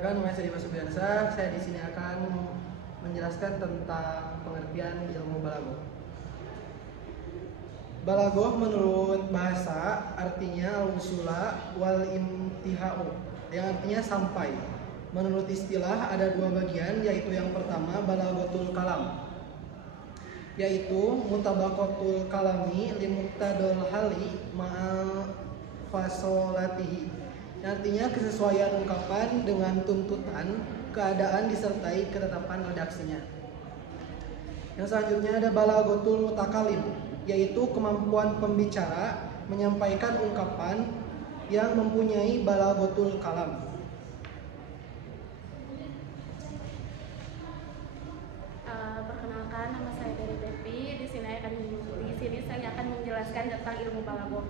Perkenalkan, nama saya Dimas Subiansa. Saya di sini akan menjelaskan tentang pengertian ilmu balaghah. Balaghah menurut bahasa artinya al-wusula wal intihau, yang artinya sampai. Menurut istilah ada dua bagian, yaitu yang pertama balaghatul kalam, yaitu mutabaqatul kalami limuqtadal hali ma'al fasolatihi, yang artinya kesesuaian ungkapan dengan tuntutan keadaan disertai ketetapan redaksinya. Yang selanjutnya ada balaghatul mutakalim, yaitu kemampuan pembicara menyampaikan ungkapan yang mempunyai balaghatul kalam. Perkenalkan, nama saya Dari Devi. Di sini saya akan menjelaskan tentang ilmu balaghah.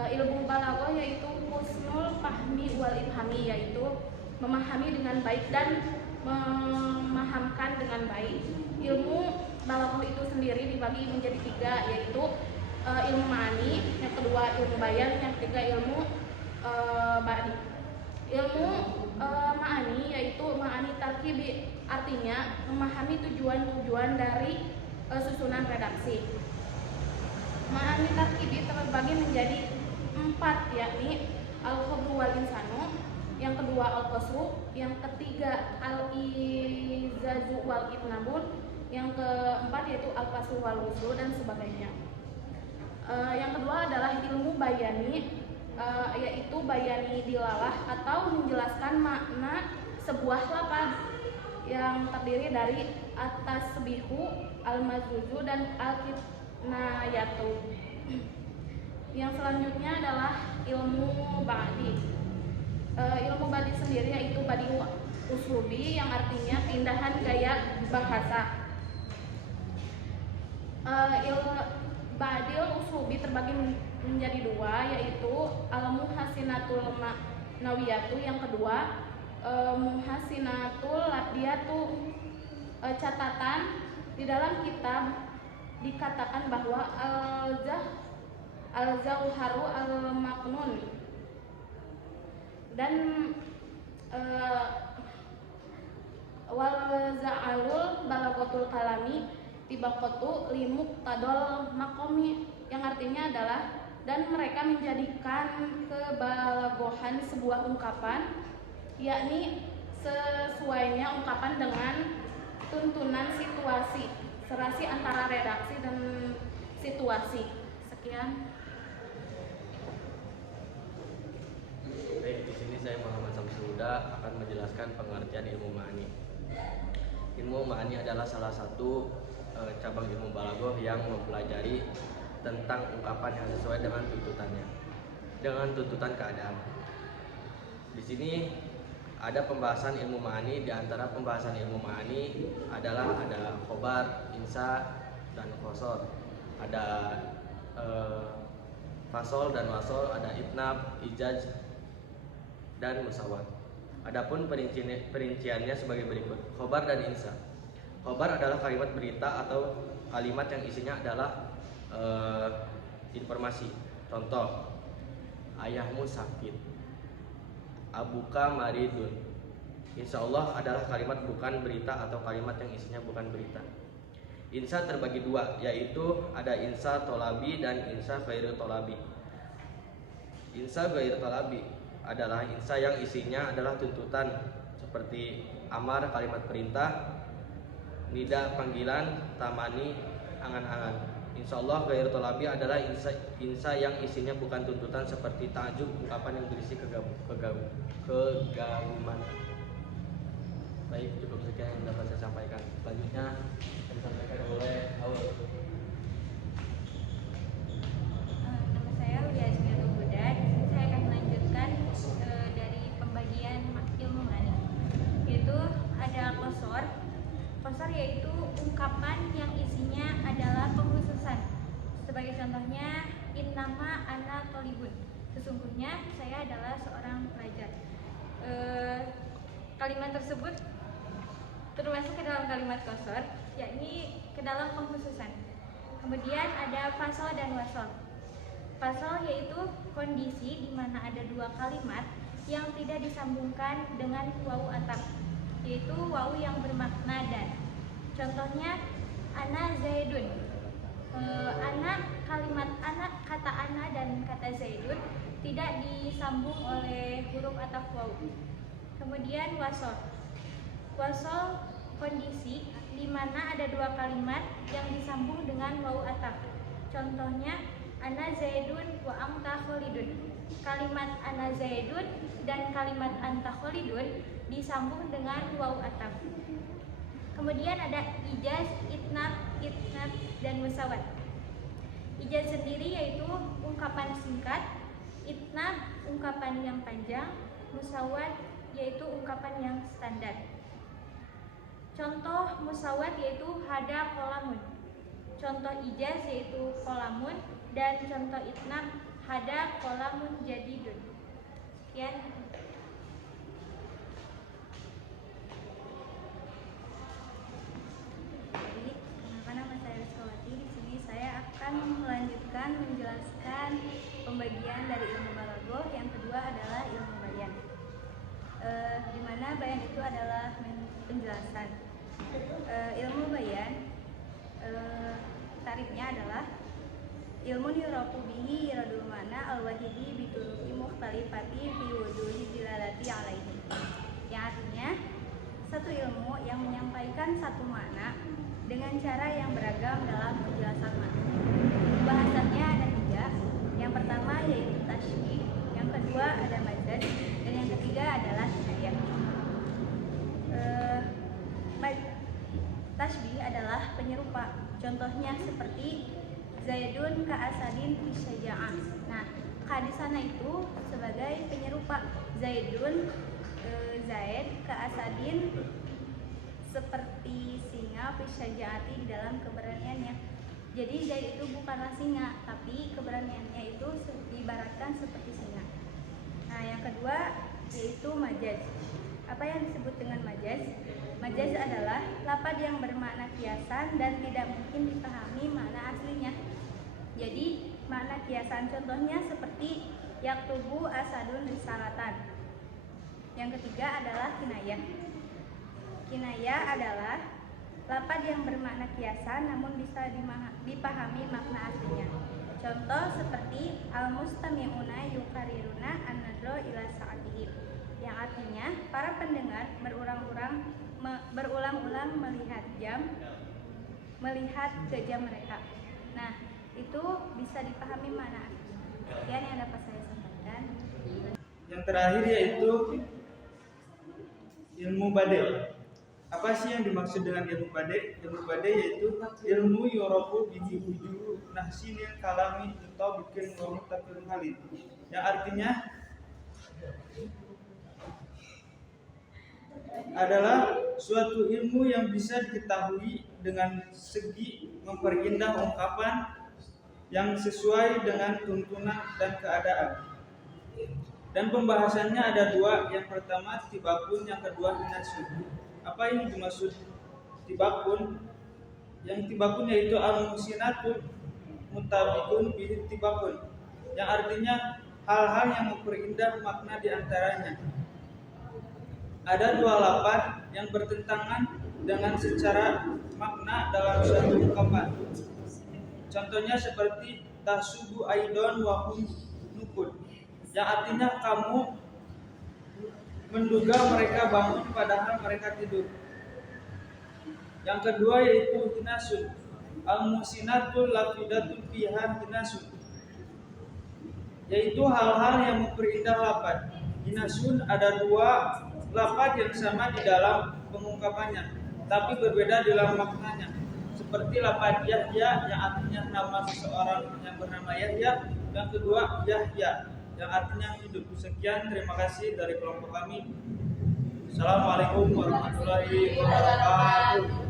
Ilmu balaghah yaitu husnul fahmi wal ifhami, yaitu memahami dengan baik dan memahamkan dengan baik. Ilmu balaghah itu sendiri dibagi menjadi tiga, yaitu ilmu ma'ani, yang kedua ilmu bayan, yang ketiga ilmu badi. Ilmu ma'ani yaitu ma'ani tarkibi, artinya memahami tujuan-tujuan dari susunan redaksi. Ma'ani tarkibi terbagi menjadi 4, yakni al-khabru wal insanu, yang kedua al-qasru, yang ketiga al-izazu wal itnabun, yang keempat yaitu al-qasru wal wuslu dan sebagainya. Yang kedua adalah ilmu bayani, yaitu bayani dilalah atau menjelaskan makna sebuah lafaz yang terdiri dari at-tasbihu, al-mazuzu dan al-kinayatu. Yang selanjutnya adalah ilmu badi. Ilmu badi sendiri yaitu badi uslubi, yang artinya pindahan gaya bahasa. Badi uslubi terbagi menjadi dua, yaitu al-muhasinatul ma'nawiyatu, yang kedua muhasinatul lafdiyatu. Catatan di dalam kitab dikatakan bahwa al-jauharu al-maknun dan wal za'alul balaghatul kalami tibaqatu limuqtadal maqami, yang artinya adalah dan mereka menjadikan kebalaghahan sebuah ungkapan, yakni sesuainya ungkapan dengan tuntunan situasi, serasi antara redaksi dan situasi. Sekian. Baik, di sini saya Muhammad Samsul Huda akan menjelaskan pengertian ilmu ma'ani. Ilmu ma'ani adalah salah satu cabang ilmu balaghah yang mempelajari tentang ungkapan yang sesuai dengan tuntutannya, dengan tuntutan keadaan. Di sini ada pembahasan ilmu ma'ani. Di antara pembahasan ilmu ma'ani adalah ada khobar, insa, dan qasar. Ada fasol dan wasol, ada itnab, ijaz, dan musawat. Adapun perinciannya sebagai berikut. Khobar dan insa. Khobar adalah kalimat berita atau kalimat yang isinya adalah informasi. Contoh, ayahmu sakit, abuka maridun. Insya Allah adalah kalimat bukan berita atau kalimat yang isinya bukan berita. Insa terbagi dua, yaitu ada insa tolabi dan insa ghairu tolabi. Insa ghairu tolabi adalah insa yang isinya adalah tuntutan seperti amar kalimat perintah, nida panggilan, tamani angan-angan. Insya Allah ghairu tolabi adalah insa yang isinya bukan tuntutan seperti ta'jub, ungkapan yang berisi kegaguman. Baik, cukup sekian yang dapat saya sampaikan. Selanjutnya disampaikan oleh Aul. Nama saya Udia Asmiatul Huda. Saya akan melanjutkan dari pembagian ilmu ma'ani, yaitu ada qasar. Qasar yaitu ungkapan yang isinya adalah pengkhususan. Sebagai contohnya, innama ana tolibun. Sesungguhnya saya adalah seorang pelajar. Kalimat tersebut termasuk ke dalam kalimat qasar, yakni ke dalam pengkhususan. Kemudian ada fasal dan wasal. Fasal yaitu kondisi di mana ada dua kalimat yang tidak disambungkan dengan wawu ataf, yaitu wawu yang bermakna dan. Contohnya ana zaidun. Kalimat ana, kata ana dan kata zaidun tidak disambung oleh huruf ataf wawu. Kemudian wasol. Wasol kondisi di mana ada dua kalimat yang disambung dengan wawu ataf. Contohnya ana zaidun wa anta khalidun. Kalimat ana zaidun dan kalimat anta khalidun disambung dengan wawu ataf. Kemudian ada ijaz, itnab, dan musawat. Ijaz sendiri yaitu ungkapan singkat, itnab ungkapan yang panjang, musawat yaitu ungkapan yang standar. Contoh musawat yaitu hada kolamun. Contoh ijaz yaitu kolamun, dan contoh itnab hada kolamun jadidun. Sekian. Jadi, kenapa nama saya Rizkawati? Di sini saya akan melanjutkan menjelaskan pembagian dari ilmu balaghah. Yang kedua adalah ilmu bayan. Di mana bayan itu adalah penjelasan. Ilmu bayan tarifnya adalah ilmu yurafu bihi iradul mana al-wahidi bituruki mukhtalifati fi wujuhi dilalati alaihi. Yang artinya satu ilmu yang menyampaikan satu makna dengan cara yang beragam dalam penjelasan makna. Bahasannya ada tiga. Yang pertama yaitu tasybih, yang kedua ada majaz, dan yang ketiga adalah kinayah. Tasybih adalah penyerupa. Contohnya seperti Zaidun ka asadin fi syaja'ah. Nah, ka di sana itu sebagai penyerupa. Zaidun, Zaid ka asadin seperti singa fi syaja'ati di dalam keberaniannya. Jadi Zaid itu bukanlah singa, tapi keberaniannya itu diibaratkan seperti singa. Nah, yang kedua yaitu majaz. Apa yang disebut dengan majaz? Majaz adalah lafaz yang bermakna kiasan dan tidak mungkin dipahami makna aslinya. Jadi makna kiasan contohnya seperti yaktubu asadun risalatan. Yang ketiga adalah kinayah. Kinayah adalah lafaz yang bermakna kiasan namun bisa dipahami makna aslinya. Contoh seperti al-mustami'una yukariruna an-nadro ila sa'atihim, yang artinya para pendengar berulang-ulang melihat ke jam mereka. Nah, itu bisa dipahami mana. Sekian yang dapat saya sampaikan. Yang terakhir yaitu ilmu bade'. Apa sih yang dimaksud dengan ilmu bade'? Ilmu bade' yaitu ilmu yurafu bihi wujuhu nahsinil kalami atau bikin wa mutafirun halid. Yang artinya adalah suatu ilmu yang bisa diketahui dengan segi memperindah ungkapan yang sesuai dengan tuntunan dan keadaan. Dan pembahasannya ada dua. Yang pertama tibakun, yang kedua hinasud. Apa yang dimaksud tibakun? Yang tibakun yaitu al-musinatul mutabikun bi tibakun, yang artinya hal-hal yang memperindah makna di antaranya. Ada dua lafaz yang bertentangan dengan secara makna dalam suatu ungkapan. Contohnya seperti tasubu aidon wa hum nukun, yang artinya kamu menduga mereka bangun padahal mereka tidur. Yang kedua yaitu hinasun, al-musinatul lafidatul fiha hinasun, yaitu hal-hal yang memperindah lafaz. Hinasun ada dua lafaz yang sama di dalam pengungkapannya, tapi berbeda dalam maknanya. Seperti lafaz Yahya yang artinya nama seseorang yang bernama Yahya, yang kedua Yahya yang artinya hidup. Sekian, terima kasih dari kelompok kami. Assalamualaikum warahmatullahi wabarakatuh.